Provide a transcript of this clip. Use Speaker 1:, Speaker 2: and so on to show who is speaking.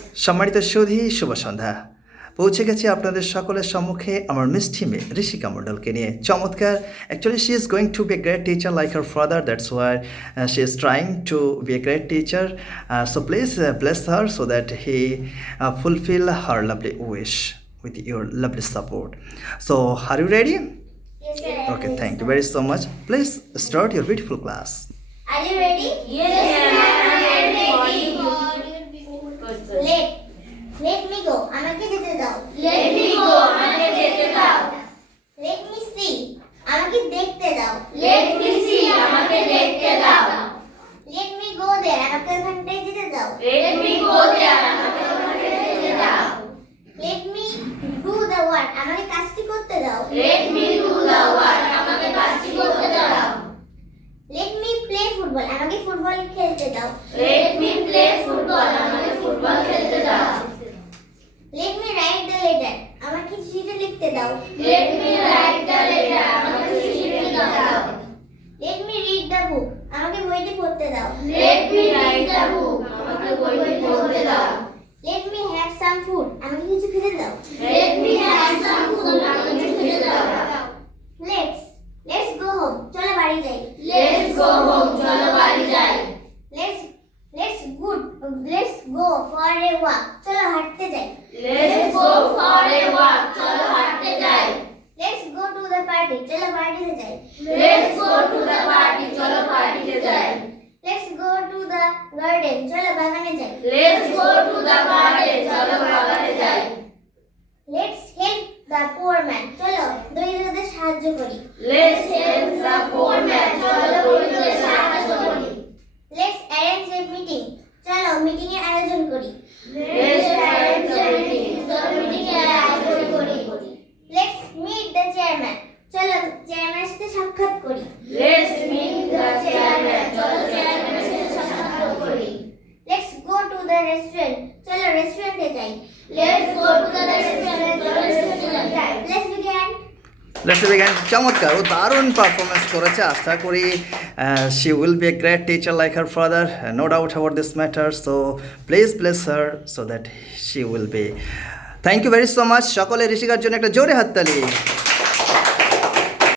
Speaker 1: সম্মানিত সুধী শুভ সন্ধ্যা। পৌঁছে গেছি আপনাদের সকলের সম্মুখে আমার মিষ্টি মেয়ে ঋষিকা মণ্ডলকে নিয়ে। চমৎকার। Actually she is going to be a great teacher like her father, that's why she is trying to be a great teacher. So please bless her so that he fulfill her lovely wish with your lovely support. So are you ready?
Speaker 2: Yes, sir.
Speaker 1: Okay, thank you very so much. Please start your beautiful class.
Speaker 2: Are you ready?
Speaker 3: Yes, I am ready.
Speaker 2: Let me go. আমাকে যেতে দাও.
Speaker 3: Let me go. আমাকে যেতে দাও.
Speaker 2: Let me see. আমাকে দেখতে দাও.
Speaker 3: Let me see. আমাকে দেখতে দাও.
Speaker 2: Let me go there. আমাকে ওখানটায় যেতে দাও.
Speaker 3: Let me go there. আমাকে ওখানে যেতে দাও.
Speaker 2: Let me do the work. আমাকে কাজটি করতে দাও.
Speaker 3: Let me do the work. আমাকে কাজটি করতে দাও.
Speaker 2: Let me play football. আমাকে ফুটবল খেলতে দাও.
Speaker 3: Let me play football. আমাকে ফুটবল খেলতে দাও.
Speaker 2: Let me write the letter. আমাকে চিঠিটা লিখতে দাও.
Speaker 3: Let me write the letter. আমাকে চিঠি লিখতে দাও.
Speaker 2: Let me read the book. আমাকে বইটি পড়তে দাও.
Speaker 3: Let me write the book. আমাকে বইটি পড়তে দাও.
Speaker 2: Let me have some food. আমাকে কিছু খেতে দাও.
Speaker 3: Let me have some food. আমাকে কিছু খেতে দাও.
Speaker 2: Let's go home. চলো বাড়ি যাই.
Speaker 3: Let's go home. চলো বাড়ি যাই.
Speaker 2: Let's go for a walk. চলো হাঁটতে যাই.
Speaker 3: Let's go for a walk. চলো হাঁটতে যাই.
Speaker 2: Let's go to the party. চলো পার্টিতে যাই.
Speaker 3: Let's go to the party. চলো পার্টিতে যাই.
Speaker 2: Let's go to the garden. চলো বাগানে যাই.
Speaker 3: Let's go to the garden. চলো বাগানে যাই.
Speaker 2: Let's help the poor man. চলো দরিদ্রদের সাহায্য করি.
Speaker 3: Let's help the poor man. চলো দরিদ্রদের সাহায্য করি.
Speaker 2: Let's arrange a meeting. চলো মিটিং এর আয়োজন করি.
Speaker 3: Let's arrange a meeting. চলো মিটিং এর আয়োজন করি.
Speaker 2: Let's meet the chairman. চলো চেয়ারম্যানের সাথে সাক্ষাৎ করি.
Speaker 3: Let's meet the chairman. চলো চেয়ারম্যানের সাথে সাক্ষাৎ করি.
Speaker 2: Let's go to the restaurant. চলো রেস্টুরেন্টে যাই.
Speaker 3: Let's go to the restaurant. চলো রেস্টুরেন্টে যাই.
Speaker 2: Let's begin.
Speaker 1: Let's begin. চমৎকার। ও দারুণ পারফরমেন্স করেছে। আশা করি she will be a great teacher like her father. No doubt about this matter. So please bless her so that she will be. Thank you very so much. সকলে ঋষিকার জন্য একটা জোরে হাততালি।